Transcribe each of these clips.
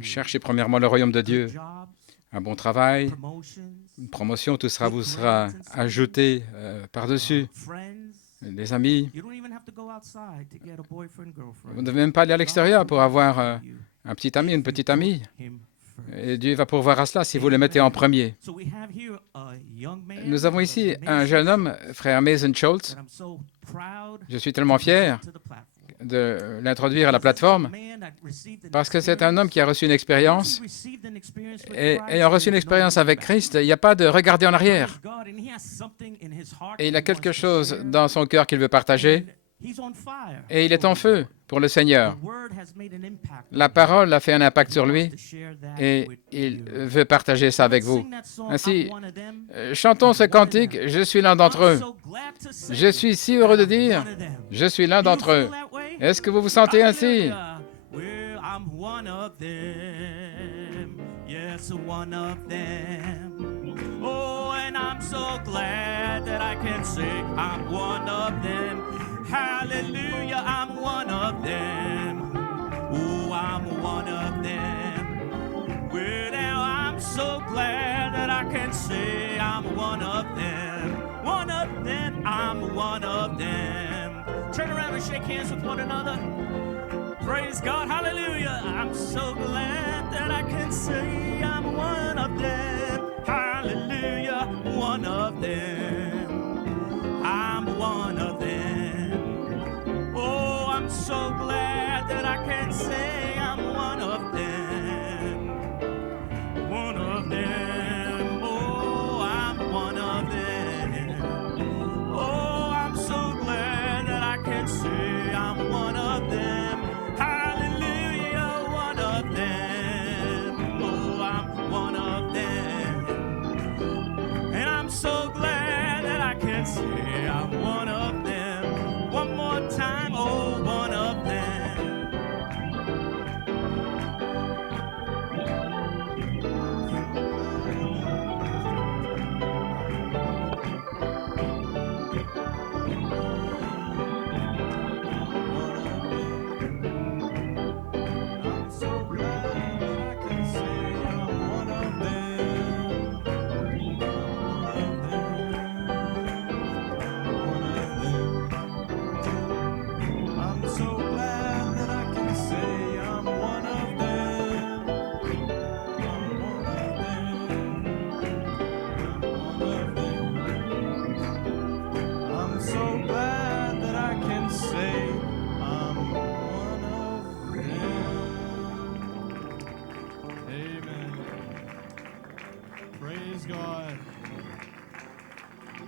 Cherchez premièrement le royaume de Dieu, un bon travail, une promotion, tout cela vous sera ajouté par-dessus. Les amis, vous ne devez même pas aller à l'extérieur pour avoir un petit ami, une petite amie. Et Dieu va pourvoir à cela si vous le mettez en premier. Nous avons ici un jeune homme, frère Mason Schultz. Je suis tellement fier de l'introduire à la plateforme parce que c'est un homme qui a reçu une expérience et ayant reçu une expérience avec Christ, il n'y a pas de regarder en arrière. Et il a quelque chose dans son cœur qu'il veut partager et il est en feu pour le Seigneur. La parole a fait un impact sur lui et il veut partager ça avec vous. Ainsi, chantons ce cantique, je suis l'un d'entre eux. Je suis si heureux de dire, je suis l'un d'entre eux. Est-ce que vous vous sentez ainsi? Oh, and I'm so glad that I can say I'm one of them. Hallelujah, I'm one of them. Oh, I'm one of them. Well, now I'm so glad that I can say I'm one of them. One of them, I'm one of them. Turn around and shake hands with one another. Praise God, hallelujah. I'm so glad that I can say I'm one of them. Hallelujah, one of them. I'm one of them. Oh, I'm so glad that I can say I'm one of them. One of them. Oh, I'm one of them. Oh, I'm so glad that I can say I'm one of them. Hallelujah, one of them. Oh, I'm one of them. And I'm so glad that I can say I'm one of them. One more time, oh, one of them. I'm so glad that I can say I'm one of them. I'm so glad that I can say I'm one of them. I'm one of them. I'm so glad that I can say I'm one of them. Amen. Praise God.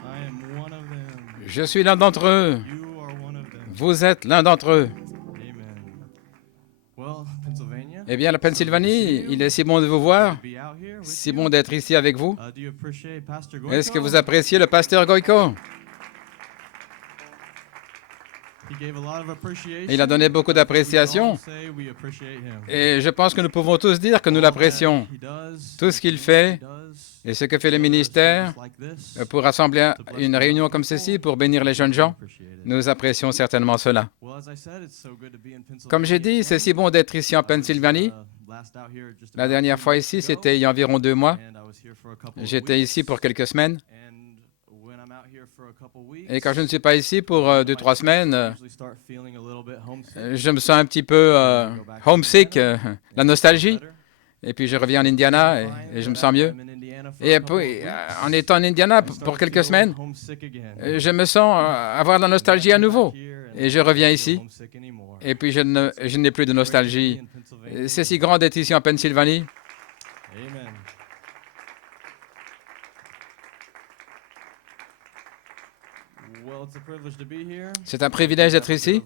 I am one of them. Je suis l'un d'entre eux. You are one of them. Vous êtes l'un d'entre eux. Amen. Well, Pennsylvania. Eh bien, la Pennsylvanie, il est si bon de vous voir, si bon d'être ici avec vous. Est-ce que vous appréciez le pasteur Goyko? Il a donné beaucoup d'appréciation et je pense que nous pouvons tous dire que nous l'apprécions. Tout ce qu'il fait et ce que fait le ministère pour rassembler une réunion comme ceci, pour bénir les jeunes gens, nous apprécions certainement cela. Comme j'ai dit, c'est si bon d'être ici en Pennsylvanie. La dernière fois ici, c'était il y a environ 2 mois. J'étais ici pour quelques semaines. Et quand je ne suis pas ici pour 2-3 semaines, je me sens un petit peu homesick, la nostalgie. Et puis je reviens en Indiana et je me sens mieux. Et puis, en étant en Indiana pour quelques semaines, je me sens avoir de la nostalgie à nouveau. Et je reviens ici. Et puis je n'ai plus de nostalgie. C'est si grand d'être ici en Pennsylvanie. Amen. C'est un privilège d'être ici.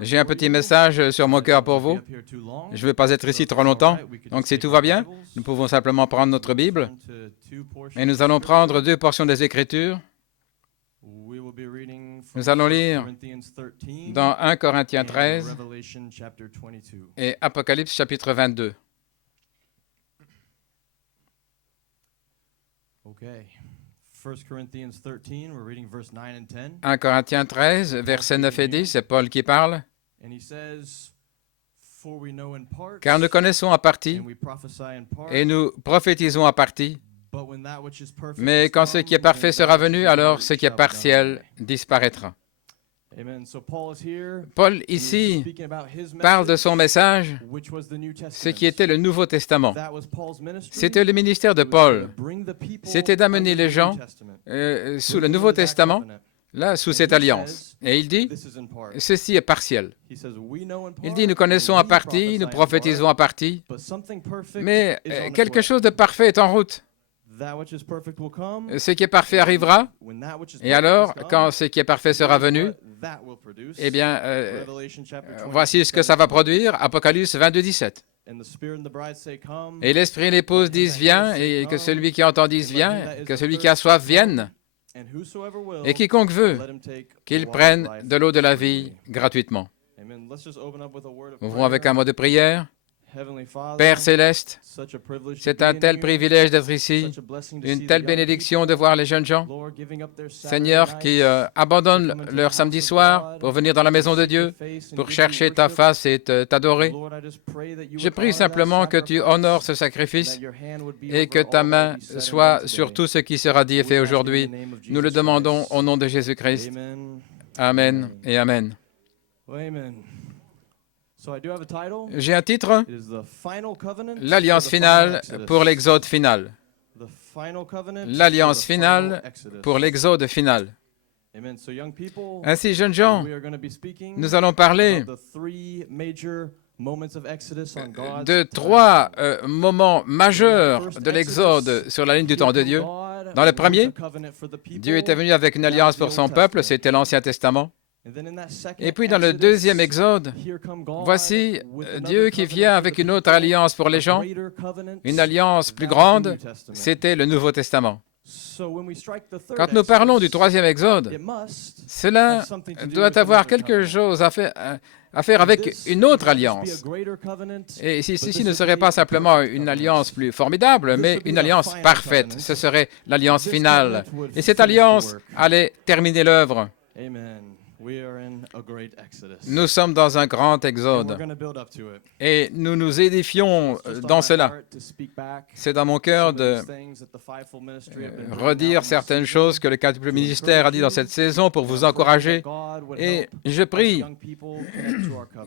J'ai un petit message sur mon cœur pour vous. Je ne veux pas être ici trop longtemps. Donc, si tout va bien, nous pouvons simplement prendre notre Bible. Et nous allons prendre 2 portions des Écritures. Nous allons lire dans 1 Corinthiens 13 et Apocalypse chapitre 22. 1 Corinthiens 13, versets 9 et 10, c'est Paul qui parle. Car nous connaissons en partie et nous prophétisons en partie. Mais quand ce qui est parfait sera venu, alors ce qui est partiel disparaîtra. Paul, ici, parle de son message, ce qui était le Nouveau Testament. C'était le ministère de Paul. C'était d'amener les gens sous le Nouveau Testament, là, sous cette alliance. Et il dit, ceci est partiel. Il dit, nous connaissons en partie, nous prophétisons en partie, mais quelque chose de parfait est en route. Ce qui est parfait arrivera, et alors, quand ce qui est parfait sera venu, eh bien, voici ce que ça va produire, Apocalypse 22, 17. Et l'Esprit et l'épouse disent, viens, et que celui qui entend dise, viens, que celui qui a soif vienne, et quiconque veut, qu'il prenne de l'eau de la vie gratuitement. Ouvrons avec un mot de prière. Père céleste, c'est un tel privilège d'être ici, une telle bénédiction de voir les jeunes gens, Seigneur, qui abandonnent leur samedi soir pour venir dans la maison de Dieu, pour chercher ta face et t'adorer. Je prie simplement que tu honores ce sacrifice et que ta main soit sur tout ce qui sera dit et fait aujourd'hui. Nous le demandons au nom de Jésus-Christ. Amen et Amen. J'ai un titre, l'alliance finale pour l'exode final. L'alliance finale pour l'exode final. Ainsi, jeunes gens, nous allons parler de trois moments majeurs de l'exode sur la ligne du temps de Dieu. Dans le premier, Dieu était venu avec une alliance pour son peuple, c'était l'Ancien Testament. Et puis dans le deuxième exode, voici Dieu qui vient avec une autre alliance pour les gens, une alliance plus grande, c'était le Nouveau Testament. Quand nous parlons du troisième exode, cela doit avoir quelque chose à faire avec une autre alliance. Et ceci ne serait pas simplement une alliance plus formidable, mais une alliance parfaite. Ce serait l'alliance finale. Et cette alliance allait terminer l'œuvre. Nous sommes dans un grand exode et nous nous édifions dans cela. C'est dans mon cœur de redire certaines choses que le quadruple ministère a dit dans cette saison pour vous encourager. Et je prie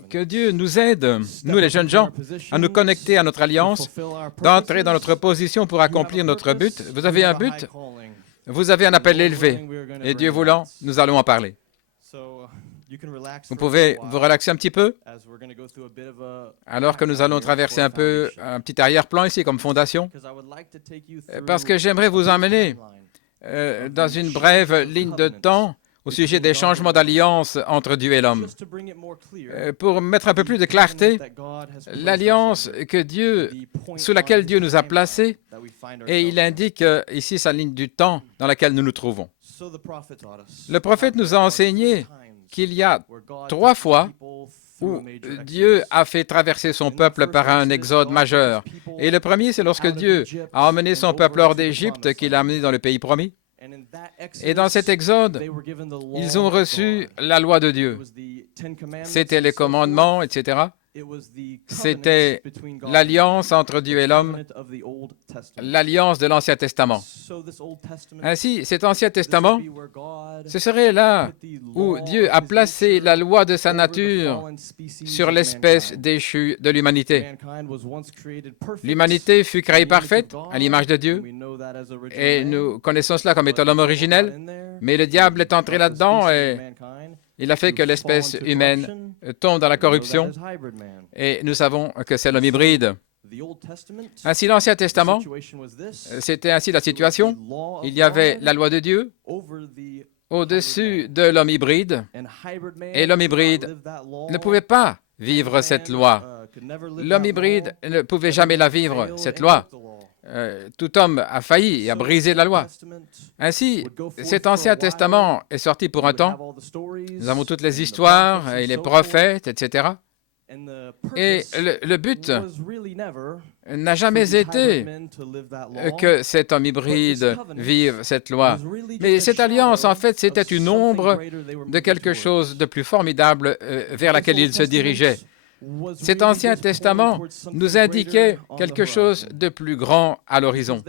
que Dieu nous aide, nous les jeunes gens, à nous connecter à notre alliance, d'entrer dans notre position pour accomplir notre but. Vous avez un but, vous avez un appel élevé et Dieu voulant, nous allons en parler. Vous pouvez vous relaxer un petit peu alors que nous allons traverser un petit arrière-plan ici comme fondation, parce que j'aimerais vous emmener dans une brève ligne de temps au sujet des changements d'alliance entre Dieu et l'homme. Pour mettre un peu plus de clarté, l'alliance sous laquelle Dieu nous a placés, et il indique ici sa ligne du temps dans laquelle nous nous trouvons. Le prophète nous a enseigné qu'il y a 3 fois où Dieu a fait traverser son peuple par un exode majeur. Et le premier, c'est lorsque Dieu a emmené son peuple hors d'Égypte, qu'il a amené dans le pays promis. Et dans cet exode, ils ont reçu la loi de Dieu. C'était les commandements, etc. C'était l'alliance entre Dieu et l'homme, l'alliance de l'Ancien Testament. Ainsi, cet Ancien Testament, ce serait là où Dieu a placé la loi de sa nature sur l'espèce déchue de l'humanité. L'humanité fut créée parfaite à l'image de Dieu, et nous connaissons cela comme étant l'homme originel, mais le diable est entré là-dedans et il a fait que l'espèce humaine tombe dans la corruption, et nous savons que c'est l'homme hybride. Ainsi, l'Ancien Testament, c'était ainsi la situation. Il y avait la loi de Dieu au-dessus de l'homme hybride, et l'homme hybride ne pouvait pas vivre cette loi. L'homme hybride ne pouvait jamais la vivre, cette loi. Tout homme a failli et a brisé la loi. Ainsi, cet Ancien Testament est sorti pour un temps. Nous avons toutes les histoires et les prophètes, etc. Et le but n'a jamais été que cet homme hybride vive cette loi. Mais cette alliance, en fait, c'était une ombre de quelque chose de plus formidable vers laquelle il se dirigeait. Cet Ancien Testament nous indiquait quelque chose de plus grand à l'horizon.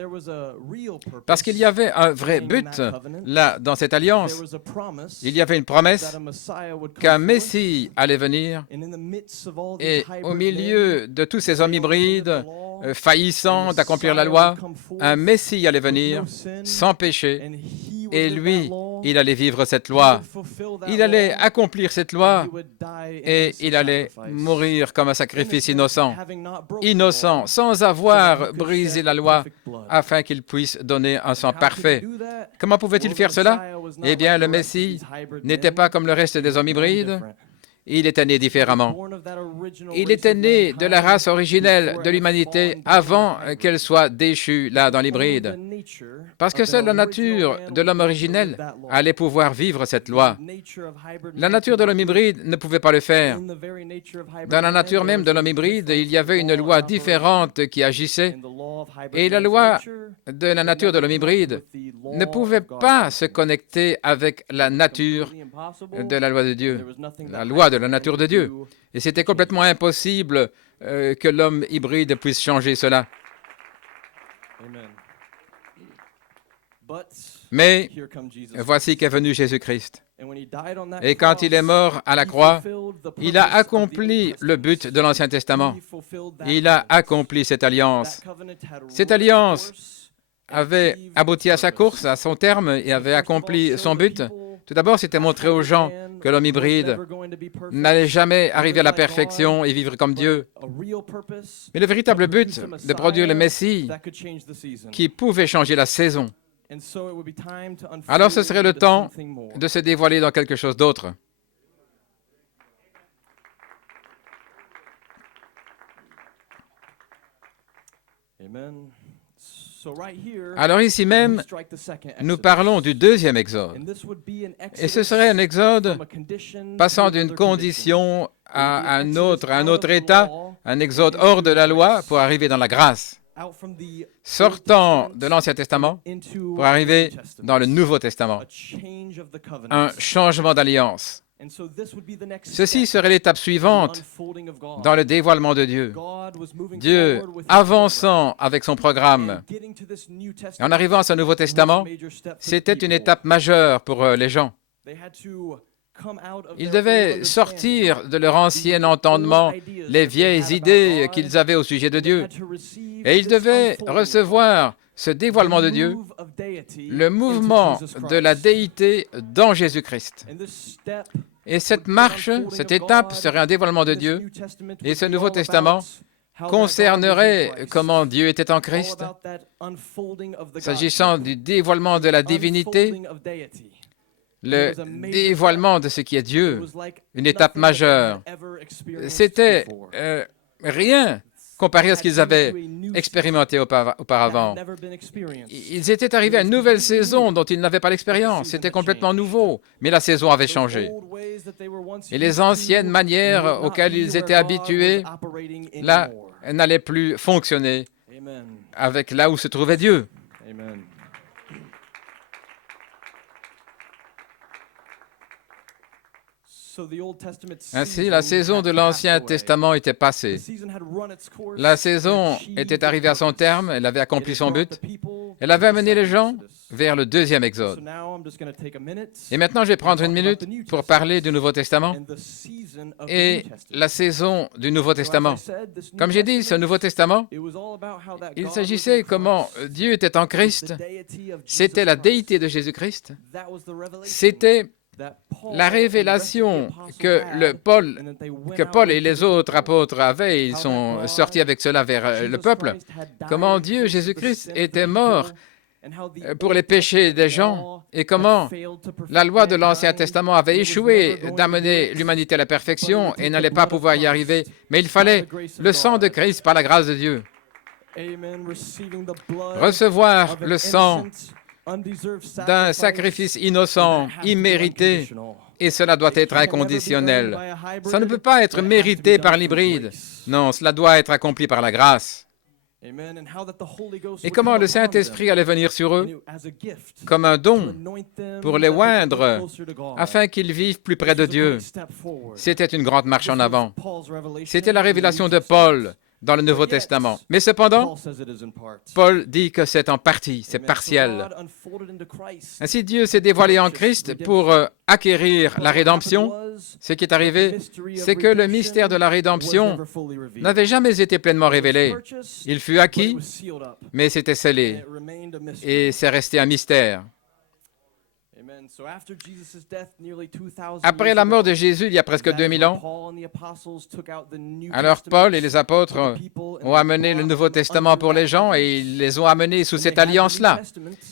Parce qu'il y avait un vrai but là, dans cette alliance. Il y avait une promesse qu'un Messie allait venir et au milieu de tous ces hommes hybrides faillissant d'accomplir la loi, un Messie allait venir sans péché et lui, il allait vivre cette loi. Il allait accomplir cette loi et il allait mourir comme un sacrifice innocent. Innocent, sans avoir brisé la loi, afin qu'il puisse donner un sang parfait. Comment pouvait-il faire cela? Eh bien, le Messie n'était pas comme le reste des hommes hybrides. Il était né différemment. Il était né de la race originelle de l'humanité avant qu'elle soit déchue là dans l'hybride. Parce que seule la nature de l'homme originel allait pouvoir vivre cette loi. La nature de l'homme hybride ne pouvait pas le faire. Dans la nature même de l'homme hybride, il y avait une loi différente qui agissait. Et la loi de la nature de l'homme hybride ne pouvait pas se connecter avec la nature de la loi de Dieu, la loi de la nature de Dieu. Et c'était complètement impossible que l'homme hybride puisse changer cela. Mais voici qu'est venu Jésus-Christ. Et quand il est mort à la croix, il a accompli le but de l'Ancien Testament. Il a accompli cette alliance. Cette alliance avait abouti à sa course, à son terme, et avait accompli son but. Tout d'abord, c'était montrer aux gens que l'homme hybride n'allait jamais arriver à la perfection et vivre comme Dieu. Mais le véritable but de produire le Messie qui pouvait changer la saison. Alors ce serait le temps de se dévoiler dans quelque chose d'autre. Alors ici même, nous parlons du deuxième exode. Et ce serait un exode passant d'une condition à un autre état, un exode hors de la loi pour arriver dans la grâce. Sortant de l'Ancien Testament pour arriver dans le Nouveau Testament. Un changement d'alliance. Ceci serait l'étape suivante dans le dévoilement de Dieu. Dieu avançant avec son programme. Et en arrivant à ce Nouveau Testament, c'était une étape majeure pour les gens. Ils devaient sortir de leur ancien entendement les vieilles idées qu'ils avaient au sujet de Dieu. Et ils devaient recevoir ce dévoilement de Dieu, le mouvement de la déité dans Jésus-Christ. Et cette marche, cette étape serait un dévoilement de Dieu. Et ce Nouveau Testament concernerait comment Dieu était en Christ, s'agissant du dévoilement de la divinité, le dévoilement de ce qui est Dieu, une étape majeure. C'était rien comparé à ce qu'ils avaient expérimenté auparavant. Ils étaient arrivés à une nouvelle saison dont ils n'avaient pas l'expérience. C'était complètement nouveau, mais la saison avait changé. Et les anciennes manières auxquelles ils étaient habitués, là, n'allaient plus fonctionner avec là où se trouvait Dieu. Ainsi, la saison de l'Ancien Testament était passée. La saison était arrivée à son terme, elle avait accompli son but. Elle avait amené les gens vers le deuxième exode. Et maintenant, je vais prendre une minute pour parler du Nouveau Testament et la saison du Nouveau Testament. Comme j'ai dit, ce Nouveau Testament, il s'agissait comment Dieu était en Christ. C'était la déité de Jésus-Christ. C'était la révélation que Paul et les autres apôtres avaient, ils sont sortis avec cela vers le peuple, comment Dieu, Jésus-Christ, était mort pour les péchés des gens et comment la loi de l'Ancien Testament avait échoué d'amener l'humanité à la perfection et n'allait pas pouvoir y arriver, mais il fallait le sang de Christ par la grâce de Dieu. Recevoir le sang d'un sacrifice innocent, immérité, Et cela doit être inconditionnel. Ça ne peut pas être mérité par l'hybride. Non, cela doit être accompli par la grâce. Et comment le Saint-Esprit allait venir sur eux? Comme un don pour les oindre, afin qu'ils vivent plus près de Dieu. C'était une grande marche en avant. C'était la révélation de Paul dans le Nouveau Testament. Mais cependant, Paul dit que c'est en partie, c'est partiel. Ainsi, Dieu s'est dévoilé en Christ pour acquérir la rédemption. Ce qui est arrivé, c'est que le mystère de la rédemption n'avait jamais été pleinement révélé. Il fut acquis, mais c'était scellé. Et c'est resté un mystère. Après la mort de Jésus, il y a presque 2000 ans, alors Paul et les apôtres ont amené le Nouveau Testament pour les gens et ils les ont amenés sous cette alliance-là.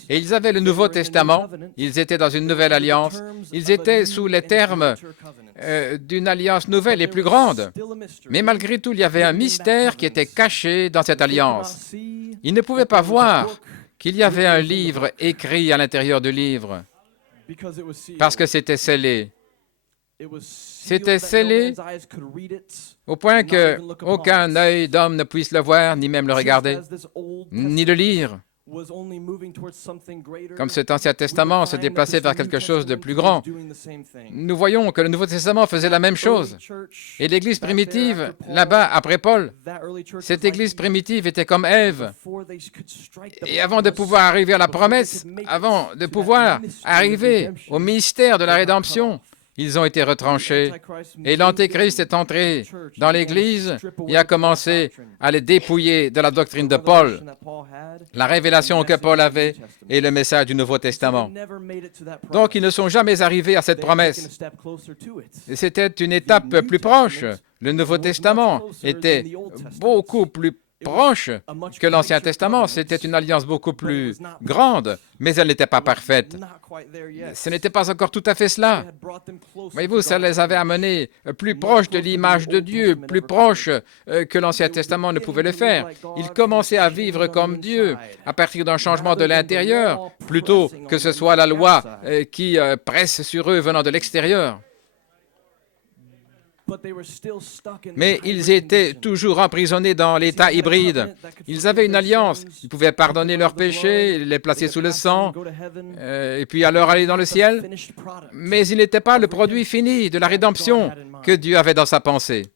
Et ils avaient le Nouveau Testament, ils étaient dans une nouvelle alliance, ils étaient sous les termes d'une alliance nouvelle et plus grande. Mais malgré tout, il y avait un mystère qui était caché dans cette alliance. Ils ne pouvaient pas voir qu'il y avait un livre écrit à l'intérieur du livre. Parce que c'était scellé. C'était scellé au point qu'aucun œil d'homme ne puisse le voir, ni même le regarder, ni le lire. Comme cet Ancien Testament se déplaçait vers quelque chose de plus grand, nous voyons que le Nouveau Testament faisait la même chose. Et l'Église primitive, là-bas, après Paul, cette Église primitive était comme Ève. Et avant de pouvoir arriver à la promesse, avant de pouvoir arriver au mystère de la rédemption, ils ont été retranchés. Et l'Antéchrist est entré dans l'Église et a commencé à les dépouiller de la doctrine de Paul, la révélation que Paul avait et le message du Nouveau Testament. Donc, ils ne sont jamais arrivés à cette promesse. Et c'était une étape plus proche. Le Nouveau Testament était beaucoup plus proche que l'Ancien Testament. C'était une alliance beaucoup plus grande, mais elle n'était pas parfaite. Ce n'était pas encore tout à fait cela. Voyez-vous, ça les avait amenés plus proches de l'image de Dieu, plus proches que l'Ancien Testament ne pouvait le faire. Ils commençaient à vivre comme Dieu à partir d'un changement de l'intérieur, plutôt que ce soit la loi qui presse sur eux venant de l'extérieur. Mais ils étaient toujours emprisonnés dans l'état hybride. Ils avaient une alliance. Ils pouvaient pardonner leurs péchés, les placer sous le sang, et puis alors aller dans le ciel. Mais ils n'étaient pas le produit fini de la rédemption que Dieu avait dans sa pensée.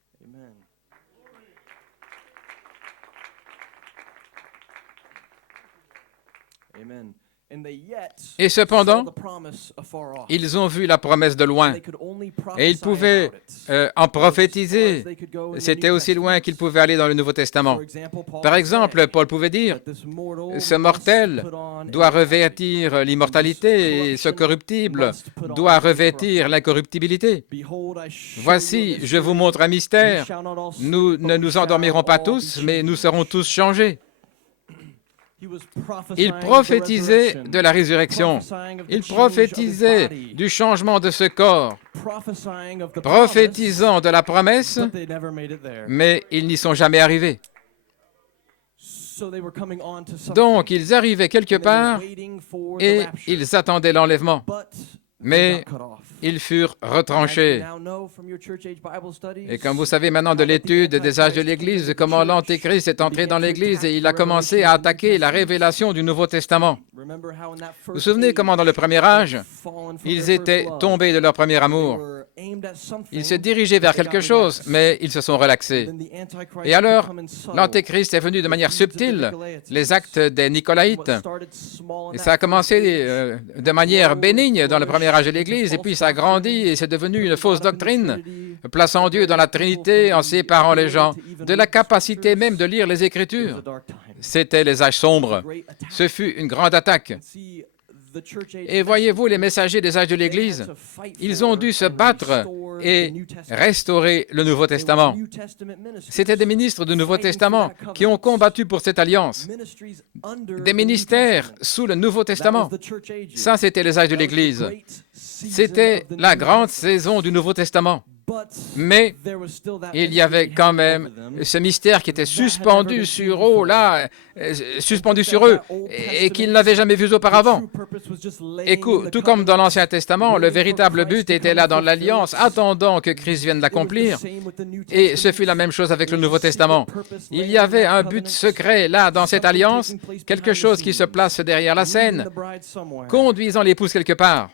Et cependant, ils ont vu la promesse de loin et ils pouvaient en prophétiser. C'était aussi loin qu'ils pouvaient aller dans le Nouveau Testament. Par exemple, Paul pouvait dire, « Ce mortel doit revêtir l'immortalité et ce corruptible doit revêtir l'incorruptibilité. Voici, je vous montre un mystère. Nous ne nous endormirons pas tous, mais nous serons tous changés. » Il prophétisait de la résurrection. Il prophétisait du changement de ce corps, prophétisant de la promesse, mais ils n'y sont jamais arrivés. Donc, ils arrivaient quelque part et ils attendaient l'enlèvement. Mais ils furent retranchés. Et comme vous savez maintenant de l'étude des âges de l'Église, comment l'Antéchrist est entré dans l'Église et il a commencé à attaquer la révélation du Nouveau Testament. Vous vous souvenez comment dans le premier âge, ils étaient tombés de leur premier amour. Ils se dirigeaient vers quelque chose, mais ils se sont relaxés. Et alors, l'Antéchrist est venu de manière subtile, les actes des Nicolaïtes. Et ça a commencé de manière bénigne dans le premier âge de l'Église, et puis ça a grandi et c'est devenu une fausse doctrine, plaçant Dieu dans la Trinité, en séparant les gens de la capacité même de lire les Écritures. C'était les âges sombres. Ce fut une grande attaque. Et voyez-vous, les messagers des âges de l'Église, ils ont dû se battre et restaurer le Nouveau Testament. C'étaient des ministres du Nouveau Testament qui ont combattu pour cette alliance. Des ministères sous le Nouveau Testament. Ça, c'était les âges de l'Église. C'était la grande saison du Nouveau Testament. Mais il y avait quand même ce mystère qui était suspendu sur eux, là, suspendu sur eux, et qu'ils n'avaient jamais vu auparavant. Et tout comme dans l'Ancien Testament, le véritable but était là dans l'Alliance, attendant que Christ vienne l'accomplir. Et ce fut la même chose avec le Nouveau Testament. Il y avait un but secret là, dans cette alliance, quelque chose qui se place derrière la scène, conduisant l'épouse quelque part.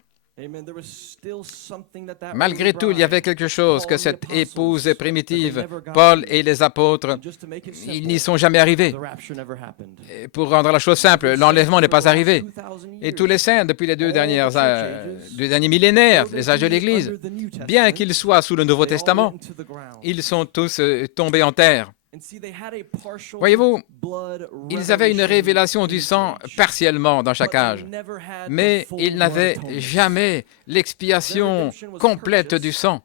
Malgré tout, il y avait quelque chose que cette épouse primitive, Paul et les apôtres, ils n'y sont jamais arrivés. Et pour rendre la chose simple, l'enlèvement n'est pas arrivé. Et tous les saints, depuis les deux derniers millénaires, les âges de l'Église, bien qu'ils soient sous le Nouveau Testament, ils sont tous tombés en terre. Voyez-vous, ils avaient une révélation du sang partiellement dans chaque âge, mais ils n'avaient jamais l'expiation complète du sang.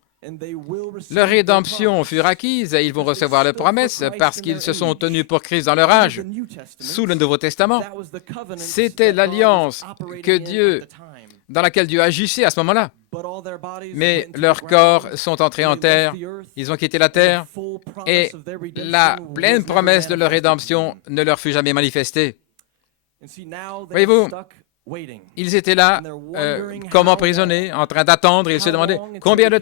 Leur rédemption fut acquise et ils vont recevoir les promesses parce qu'ils se sont tenus pour Christ dans leur âge. Sous le Nouveau Testament, c'était l'alliance dans laquelle Dieu agissait à ce moment-là. Mais leurs corps sont entrés en terre, ils ont quitté la terre, et la pleine promesse de leur rédemption ne leur fut jamais manifestée. Voyez-vous, ils étaient là, comme emprisonnés, en train d'attendre, et ils se demandaient combien de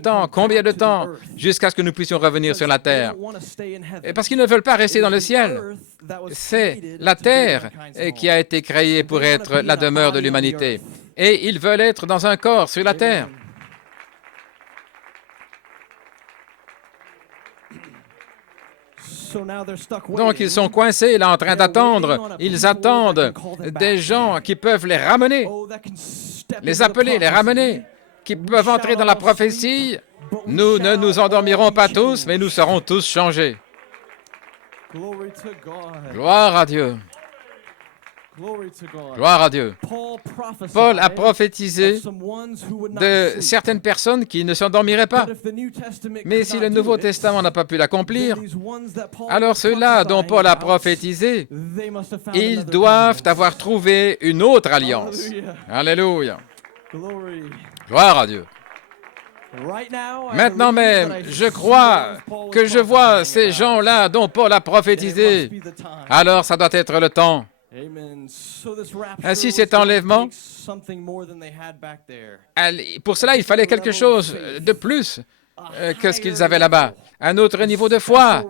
temps, jusqu'à ce que nous puissions revenir sur la terre. Et parce qu'ils ne veulent pas rester dans le ciel. C'est la terre qui a été créée pour être la demeure de l'humanité. Et ils veulent être dans un corps sur la terre. Donc, ils sont coincés là en train d'attendre. Ils attendent des gens qui peuvent les ramener, les appeler, les ramener, qui peuvent entrer dans la prophétie. Nous ne nous endormirons pas tous, mais nous serons tous changés. Gloire à Dieu. Gloire à Dieu. Paul a prophétisé de certaines personnes qui ne s'endormiraient pas. Mais si le Nouveau Testament n'a pas pu l'accomplir, alors ceux-là dont Paul a prophétisé, ils doivent avoir trouvé une autre alliance. Alléluia. Gloire à Dieu. Maintenant même, je crois que je vois ces gens-là dont Paul a prophétisé. Alors ça doit être le temps. Ainsi, cet enlèvement, pour cela, il fallait quelque chose de plus que ce qu'ils avaient là-bas. Un autre niveau de foi,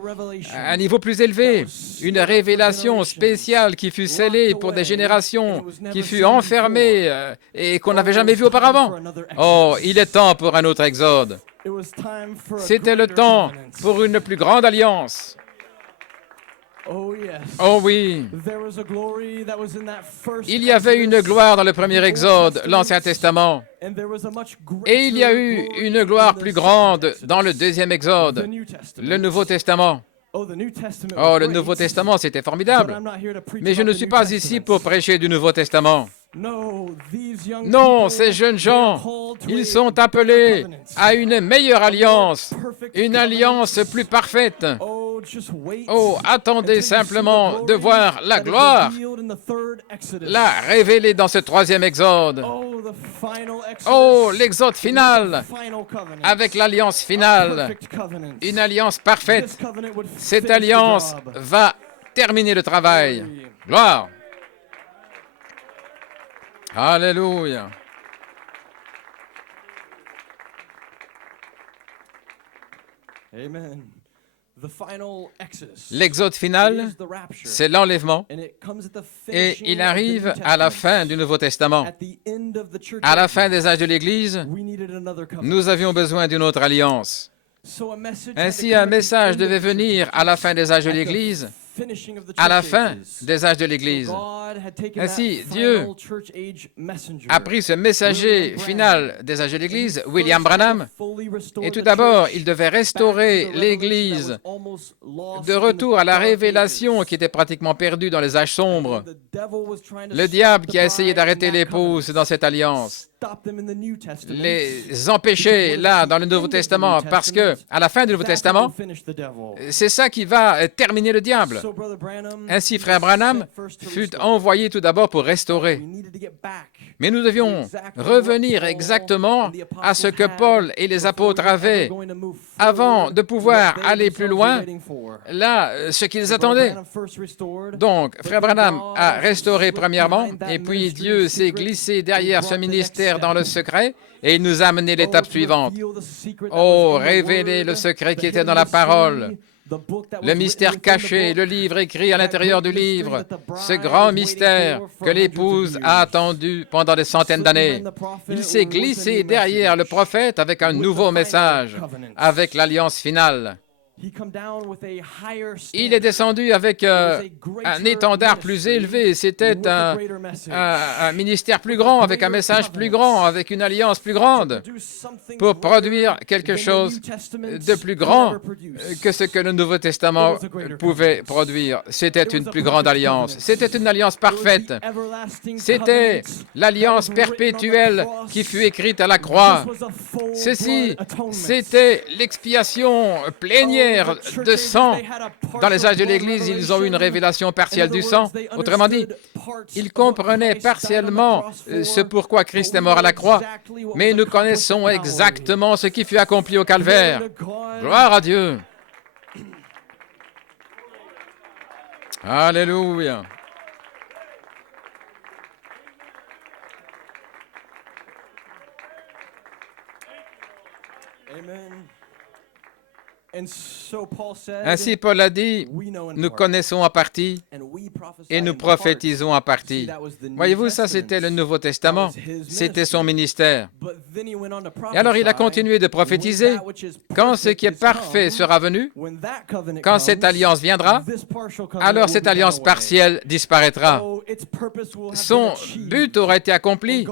un niveau plus élevé, une révélation spéciale qui fut scellée pour des générations, qui fut enfermée et qu'on n'avait jamais vue auparavant. Oh, il est temps pour un autre exode. C'était le temps pour une plus grande alliance. Oh oui, il y avait une gloire dans le premier Exode, l'Ancien Testament, et il y a eu une gloire plus grande dans le deuxième Exode, le Nouveau Testament. Oh, le Nouveau Testament, c'était formidable, mais je ne suis pas ici pour prêcher du Nouveau Testament. Non, ces jeunes gens, ils sont appelés à une meilleure alliance, une alliance plus parfaite. Oh, attendez simplement de voir la gloire, la révélée dans ce troisième exode. Oh, l'exode final, avec l'alliance finale, une alliance parfaite. Cette alliance va terminer le travail. Gloire. Alléluia. Amen. L'exode final, c'est l'enlèvement, et il arrive à la fin du Nouveau Testament. À la fin des âges de l'Église, nous avions besoin d'une autre alliance. Ainsi, un message devait venir à la fin des âges de l'Église, à la fin des âges de l'Église. Ainsi, Dieu a pris ce messager final des âges de l'Église, William Branham, et tout d'abord, il devait restaurer l'Église de retour à la révélation qui était pratiquement perdue dans les âges sombres. Le diable qui a essayé d'arrêter l'épouse dans cette alliance, les empêcher là dans le Nouveau Testament, parce que à la fin du Nouveau Testament, c'est ça qui va terminer le diable. Ainsi, frère Branham fut envoyé tout d'abord pour restaurer. Mais nous devions revenir exactement à ce que Paul et les apôtres avaient avant de pouvoir aller plus loin, là, ce qu'ils attendaient. Donc, frère Branham a restauré premièrement, et puis Dieu s'est glissé derrière ce ministère dans le secret, et il nous a amené l'étape suivante. Oh, révéler le secret qui était dans la parole, le mystère caché, le livre écrit à l'intérieur du livre, ce grand mystère que l'épouse a attendu pendant des centaines d'années. Il s'est glissé derrière le prophète avec un nouveau message, avec l'alliance finale. Il est descendu avec un étendard plus élevé. C'était un ministère plus grand, avec un message plus grand, avec une alliance plus grande, pour produire quelque chose de plus grand que ce que le Nouveau Testament pouvait produire. C'était une plus grande alliance. C'était une alliance parfaite. C'était l'alliance perpétuelle qui fut écrite à la croix. Ceci, c'était l'expiation plénière de sang. Dans les âges de l'Église, ils ont eu une révélation partielle du sang. Autrement dit, ils comprenaient partiellement ce pourquoi Christ est mort à la croix, mais nous connaissons exactement ce qui fut accompli au calvaire. Gloire à Dieu. Alléluia. Amen. Ainsi, Paul a dit, nous connaissons en partie et nous prophétisons en partie. Voyez-vous, ça c'était le Nouveau Testament, c'était son ministère. Et alors il a continué de prophétiser. Quand ce qui est parfait sera venu, quand cette alliance viendra, alors cette alliance partielle disparaîtra. Son but aura été accompli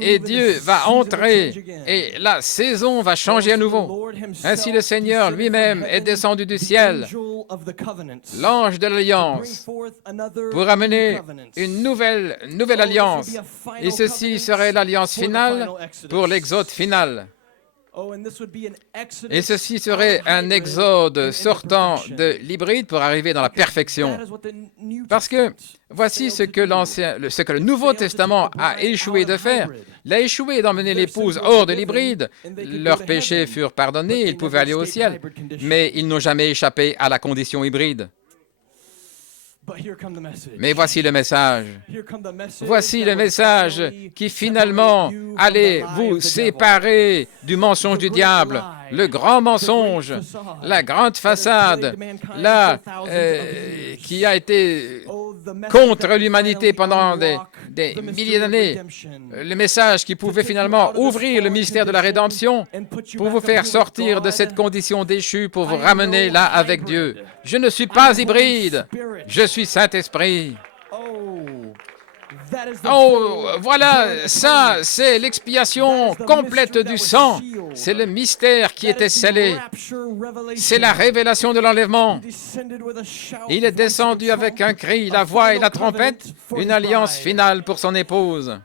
et Dieu va entrer et la saison va changer à nouveau. Ainsi le Seigneur lui-même est descendu du ciel, l'ange de l'alliance, pour amener une nouvelle alliance. Et ceci serait l'alliance finale pour l'exode final. Et ceci serait un exode sortant de l'hybride pour arriver dans la perfection. Parce que voici ce que le Nouveau Testament a échoué de faire. Il a échoué d'emmener l'épouse hors de l'hybride. Leurs péchés furent pardonnés, ils pouvaient aller au ciel. Mais ils n'ont jamais échappé à la condition hybride. Mais voici le message. Voici le message qui finalement allait vous séparer du mensonge du diable, le grand mensonge, la grande façade, là, qui a été contre l'humanité pendant des milliers d'années. Le message qui pouvait finalement ouvrir le mystère de la rédemption pour vous faire sortir de cette condition déchue, pour vous ramener là avec Dieu. Je ne suis pas hybride, je suis Saint-Esprit. Oh, voilà, ça, c'est l'expiation complète du sang. C'est le mystère qui était scellé. C'est la révélation de l'enlèvement. Il est descendu avec un cri, la voix et la trompette, une alliance finale pour son épouse.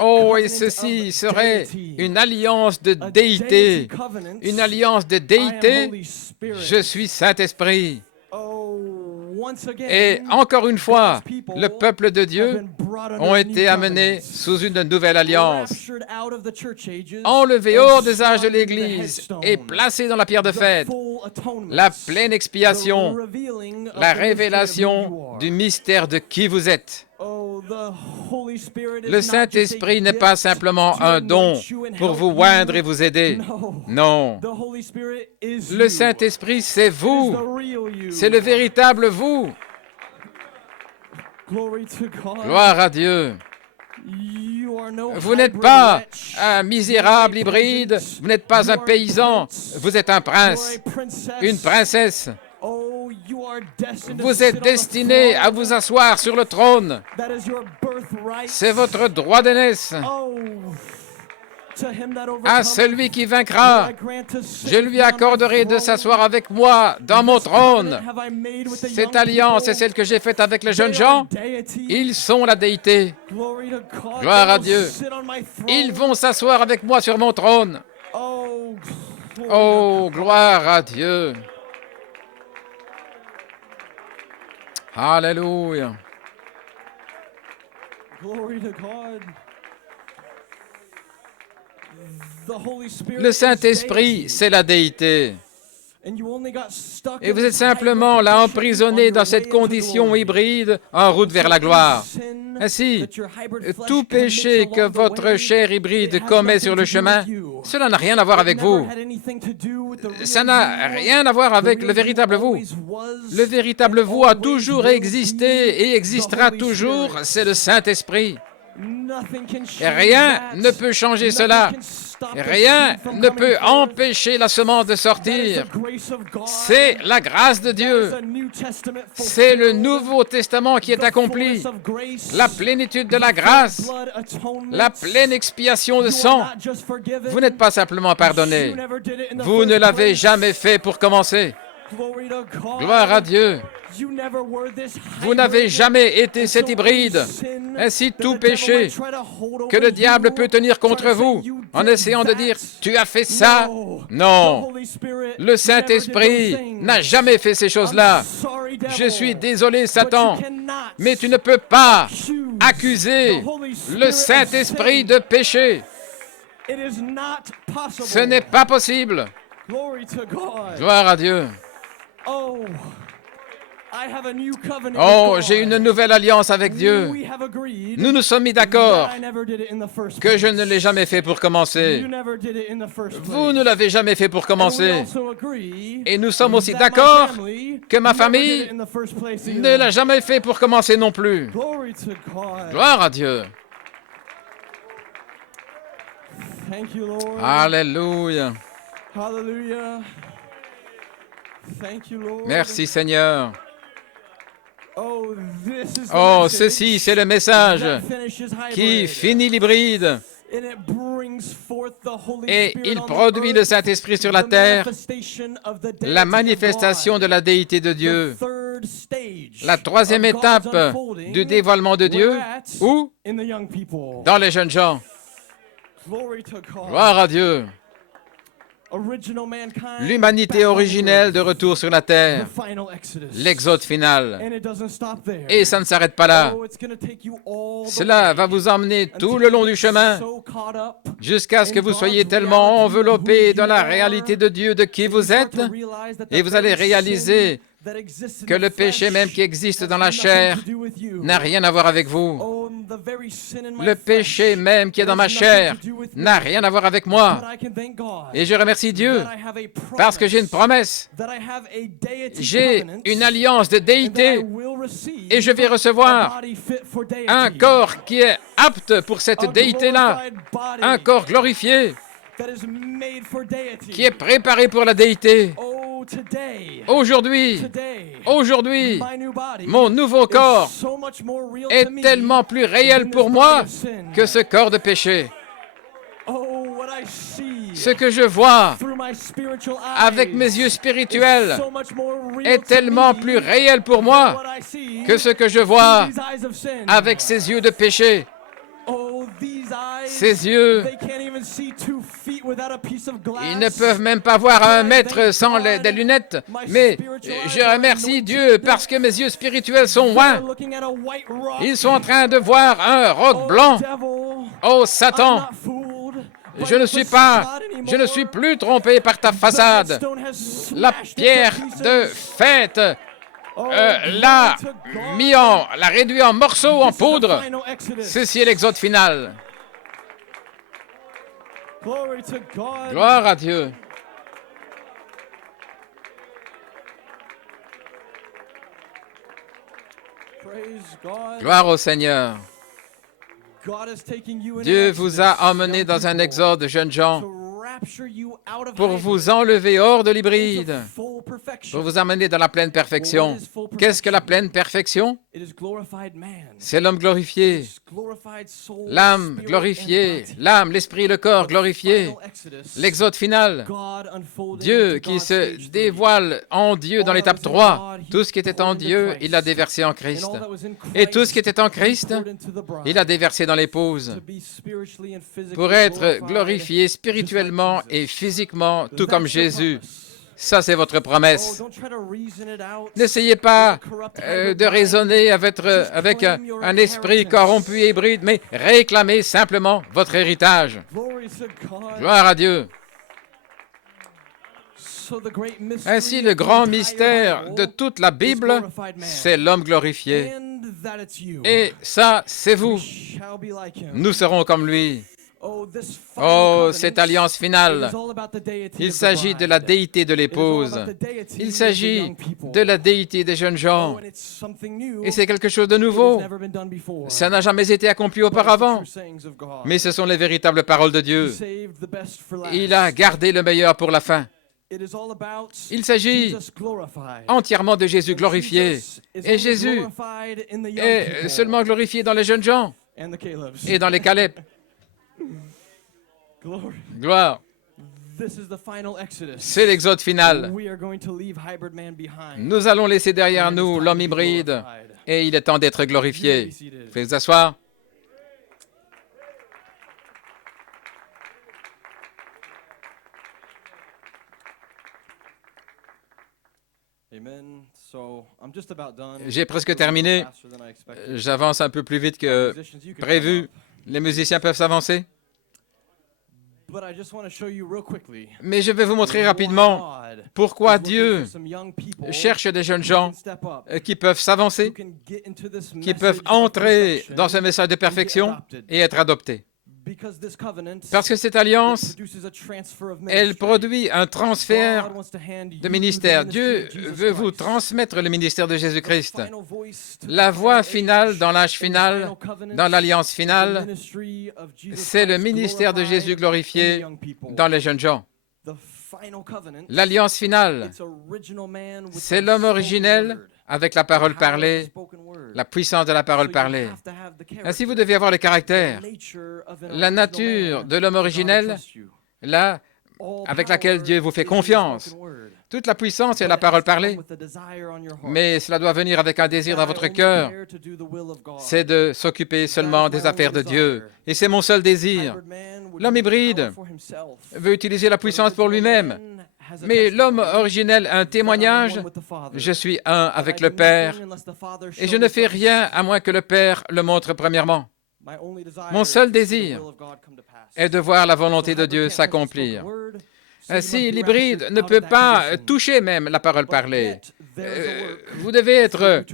Oh, et ceci serait une alliance de déité. Une alliance de déité. Je suis Saint-Esprit. Et encore une fois, le peuple de Dieu ont été amenés sous une nouvelle alliance, enlevés hors des âges de l'Église et placés dans la pierre de fête. La pleine expiation, la révélation du mystère de qui vous êtes. Le Saint-Esprit n'est pas simplement un don pour vous oindre et vous aider. Non. Le Saint-Esprit, c'est vous. C'est le véritable vous. Gloire à Dieu. Vous n'êtes pas un misérable hybride, vous n'êtes pas un paysan, vous êtes un prince, une princesse. Vous êtes destiné à vous asseoir sur le trône. C'est votre droit d'aînesse. À celui qui vaincra, je lui accorderai de s'asseoir avec moi dans mon trône. Cette alliance est celle que j'ai faite avec les jeunes gens. Ils sont la déité. Gloire à Dieu. Ils vont s'asseoir avec moi sur mon trône. Oh, gloire à Dieu. Alléluia. Le Saint-Esprit, c'est la déité. Et vous êtes simplement là emprisonné dans cette condition hybride en route vers la gloire. Ainsi, tout péché que votre chair hybride commet sur le chemin, cela n'a rien à voir avec vous. Ça n'a rien à voir avec le véritable vous. Le véritable vous a toujours existé et existera toujours, c'est le Saint-Esprit. Et rien ne peut changer cela. Rien ne peut empêcher la semence de sortir. C'est la grâce de Dieu. C'est le Nouveau Testament qui est accompli. La plénitude de la grâce, la pleine expiation de sang. Vous n'êtes pas simplement pardonné. Vous ne l'avez jamais fait pour commencer. Gloire à Dieu. Vous n'avez jamais été cet hybride. Ainsi, tout péché que le diable peut tenir contre vous en essayant de dire « Tu as fait ça ?» Non. Le Saint-Esprit n'a jamais fait ces choses-là. Je suis désolé, Satan, mais tu ne peux pas accuser le Saint-Esprit de péché. Ce n'est pas possible. Gloire à Dieu. Oh, j'ai une nouvelle alliance avec Dieu. Nous nous sommes mis d'accord que je ne l'ai jamais fait pour commencer. Vous ne l'avez jamais fait pour commencer. Et nous sommes aussi d'accord que ma famille ne l'a jamais fait pour commencer non plus. Gloire à Dieu. Alléluia. Merci Seigneur. Oh, ceci, c'est le message qui finit l'hybride et il produit le Saint-Esprit sur la terre, la manifestation de la déité de Dieu. La troisième étape du dévoilement de Dieu, où? Dans les jeunes gens. Gloire à Dieu. L'humanité originelle de retour sur la terre, l'exode final. Et ça ne s'arrête pas là. Cela va vous emmener tout le long du chemin jusqu'à ce que vous soyez tellement enveloppés dans la réalité de Dieu, de qui vous êtes, et vous allez réaliser que le péché même qui existe dans la chair n'a rien à voir avec vous. Le péché même qui est dans ma chair n'a rien à voir avec moi. Et je remercie Dieu parce que j'ai une promesse. J'ai une alliance de déité et je vais recevoir un corps qui est apte pour cette déité-là, un corps glorifié qui est préparé pour la déité. Aujourd'hui, mon nouveau corps est tellement plus réel pour moi que ce corps de péché. Ce que je vois avec mes yeux spirituels est tellement plus réel pour moi que ce que je vois avec ces yeux de péché. Ces yeux, ils ne peuvent même pas voir 1 mètre sans des lunettes, mais je remercie Dieu parce que mes yeux spirituels sont loin. Ils sont en train de voir un roc blanc. Oh Satan, je ne suis plus trompé par ta façade. La pierre de fête l'a réduit en morceaux, en poudre. Ceci est l'exode final. Gloire à Dieu. Gloire au Seigneur. Dieu vous a emmené dans un exode, jeunes gens, pour vous enlever hors de l'hybride, pour vous amener dans la pleine perfection. Qu'est-ce que la pleine perfection? C'est l'homme glorifié, l'âme glorifiée, l'âme, l'esprit et le corps glorifiés. L'exode final, Dieu qui se dévoile en Dieu dans l'étape 3. Tout ce qui était en Dieu, il l'a déversé en Christ. Et tout ce qui était en Christ, il l'a déversé dans l'épouse pour être glorifié spirituellement et physiquement, tout comme Jésus. Ça, c'est votre promesse. N'essayez pas de raisonner avec un esprit corrompu et hybride, mais réclamez simplement votre héritage. Gloire à Dieu. Ainsi, le grand mystère de toute la Bible, c'est l'homme glorifié. Et ça, c'est vous. Nous serons comme lui. Oh, cette alliance finale. Il s'agit de la déité de l'épouse. Il s'agit de la déité des jeunes gens. Et c'est quelque chose de nouveau. Ça n'a jamais été accompli auparavant. Mais ce sont les véritables paroles de Dieu. Il a gardé le meilleur pour la fin. Il s'agit entièrement de Jésus glorifié. Et Jésus est seulement glorifié dans les jeunes gens et dans les Caleb. Gloire. C'est l'exode final. Nous allons laisser derrière nous l'homme hybride et il est temps d'être glorifié. Veuillez vous asseoir. J'ai presque terminé. J'avance un peu plus vite que prévu. Les musiciens peuvent s'avancer. Mais je vais vous montrer rapidement pourquoi Dieu cherche des jeunes gens qui peuvent s'avancer, qui peuvent entrer dans ce message de perfection et être adoptés. Parce que cette alliance, elle produit un transfert de ministère. Dieu veut vous transmettre le ministère de Jésus-Christ. La voie finale dans l'âge final, dans l'alliance finale, c'est le ministère de Jésus glorifié dans les jeunes gens. L'alliance finale, c'est l'homme originel avec la parole parlée, la puissance de la parole parlée. Ainsi, vous devez avoir le caractère, la nature de l'homme originel, là, avec laquelle Dieu vous fait confiance. Toute la puissance est la parole parlée, mais cela doit venir avec un désir dans votre cœur. C'est de s'occuper seulement des affaires de Dieu. Et c'est mon seul désir. L'homme hybride veut utiliser la puissance pour lui-même. Mais l'homme originel a un témoignage. Je suis un avec le Père et je ne fais rien à moins que le Père le montre premièrement. Mon seul désir est de voir la volonté de Dieu s'accomplir. Ainsi, l'hybride ne peut pas toucher même la parole parlée. Vous devez être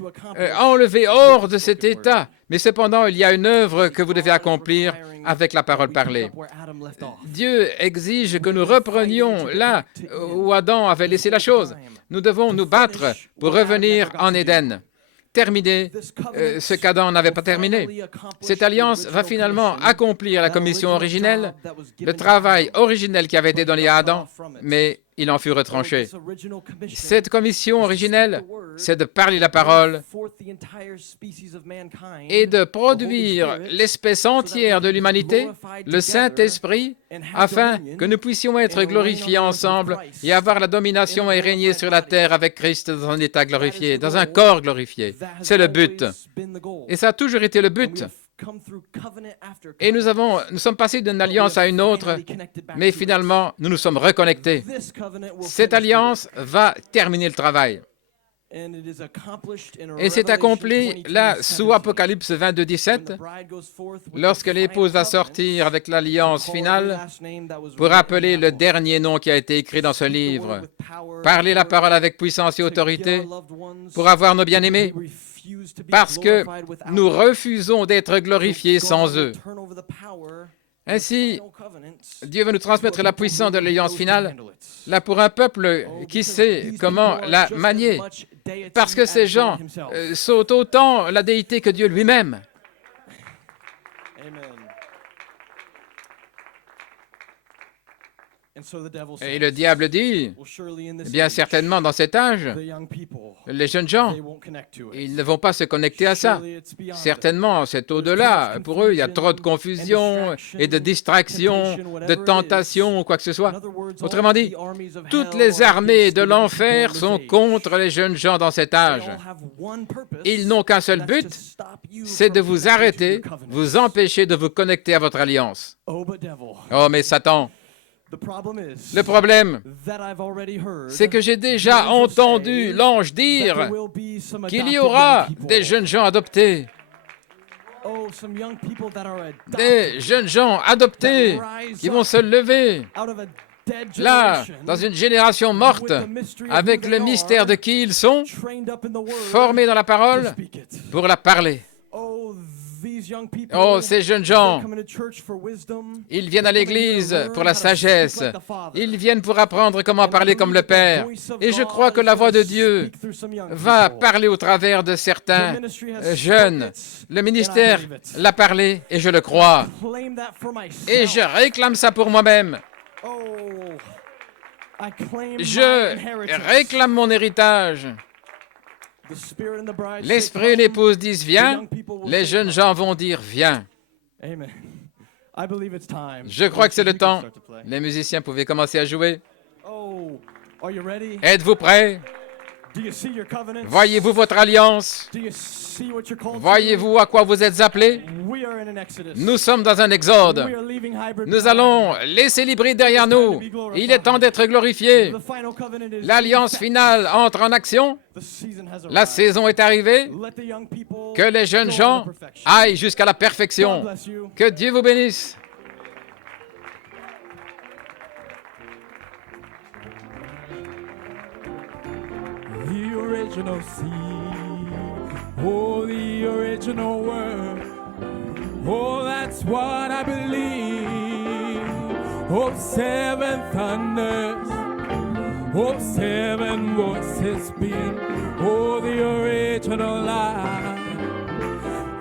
enlevé hors de cet état. Mais cependant, il y a une œuvre que vous devez accomplir avec la parole parlée. Dieu exige que nous reprenions là où Adam avait laissé la chose. Nous devons nous battre pour revenir en Éden. Terminer ce qu'Adam n'avait pas terminé. Cette alliance va finalement accomplir la commission originelle, le travail originel qui avait été donné à Adam, mais il en fut retranché. Cette commission originelle, c'est de parler la parole et de produire l'espèce entière de l'humanité, le Saint-Esprit, afin que nous puissions être glorifiés ensemble et avoir la domination et régner sur la terre avec Christ dans un état glorifié, dans un corps glorifié. C'est le but. Et ça a toujours été le but. Et nous sommes passés d'une alliance à une autre, mais finalement, nous nous sommes reconnectés. Cette alliance va terminer le travail. Et c'est accompli là sous Apocalypse 22, 17, lorsque l'épouse va sortir avec l'alliance finale pour appeler le dernier nom qui a été écrit dans ce livre. Parler la parole avec puissance et autorité pour avoir nos bien-aimés, parce que nous refusons d'être glorifiés sans eux. Ainsi, Dieu va nous transmettre la puissance de l'alliance finale, là pour un peuple qui sait comment la manier, parce que ces gens sont autant la déité que Dieu lui-même. Et le diable dit, bien certainement dans cet âge, les jeunes gens, ils ne vont pas se connecter à ça. Certainement, c'est au-delà. Pour eux, il y a trop de confusion et de distraction, de tentation ou quoi que ce soit. Autrement dit, toutes les armées de l'enfer sont contre les jeunes gens dans cet âge. Ils n'ont qu'un seul but, c'est de vous arrêter, vous empêcher de vous connecter à votre alliance. Oh, mais Satan, Le problème, c'est que j'ai déjà entendu l'ange dire qu'il y aura des jeunes gens adoptés. Des jeunes gens adoptés qui vont se lever là, dans une génération morte, avec le mystère de qui ils sont, formés dans la parole pour la parler. Oh, ces jeunes gens, ils viennent à l'église pour la sagesse. Ils viennent pour apprendre comment parler comme le Père. Et je crois que la voix de Dieu va parler au travers de certains jeunes. Le ministère l'a parlé et je le crois. Et je réclame ça pour moi-même. Je réclame mon héritage. L'esprit et l'épouse disent « Viens », les jeunes gens vont dire « Viens ». Je crois que c'est le temps. Les musiciens pouvaient commencer à jouer. Êtes-vous prêts? Voyez-vous votre alliance? Voyez-vous à quoi vous êtes appelés? Nous sommes dans un exode. Nous allons laisser l'hybride derrière nous. Il est temps d'être glorifiés. L'alliance finale entre en action. La saison est arrivée. Que les jeunes gens aillent jusqu'à la perfection. Que Dieu vous bénisse. The original seed, oh, the original word, oh, that's what I believe. Oh, seven thunders, oh, seven voices being, oh, the original life,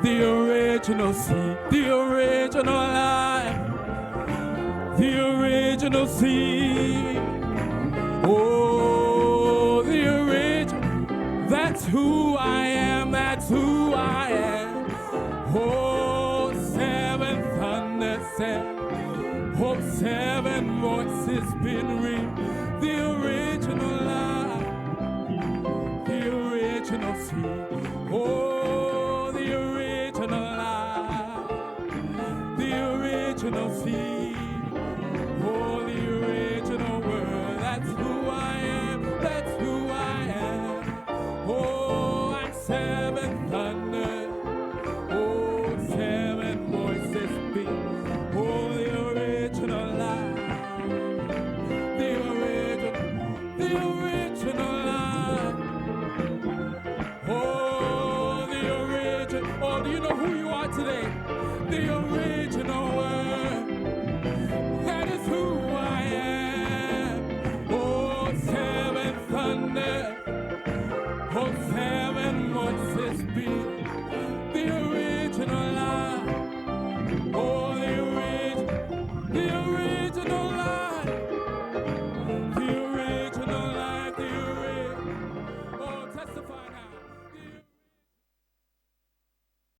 the original seed, the original life, the original seed, oh, the original, that's who I am, that's who I am. Oh, seven thunders, oh, seven voices been ring, the original life, the original seed, oh, the original life, the original seed, oh, the original word, that's who I am, that's who I am. Oh, I'm seven thunders, oh, seven voices beat, oh, the original life, the original life, oh, the original, oh, do you know who you are today? The original word, that is who I am, oh, seven thunders, oh, seven voices beat.